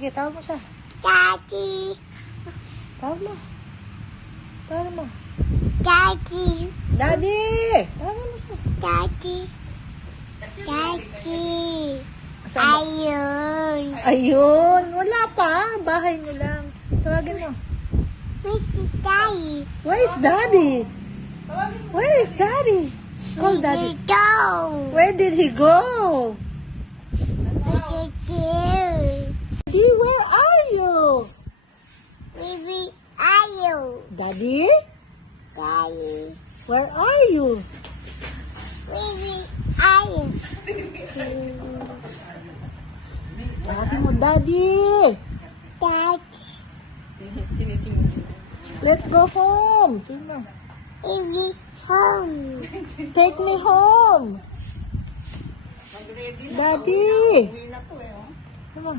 Sige, tawag mo siya. Daddy. Tawag mo. Tawag mo. Daddy. Daddy! Tawag mo siya. Daddy. Daddy. Saan mo? Ayun. Ayun. Wala pa. Bahay niyo lang. Tawagin mo. Where's Daddy? Where is Daddy? Where is Daddy? Call Daddy. Go. Where did he go? Daddy, where are you? Baby, are you? Daddy? Daddy. Where are you? Baby, are you? Tawagin mo, Daddy. Daddy. Let's go home. Sino? Baby, home. Take me home. Daddy. Come on.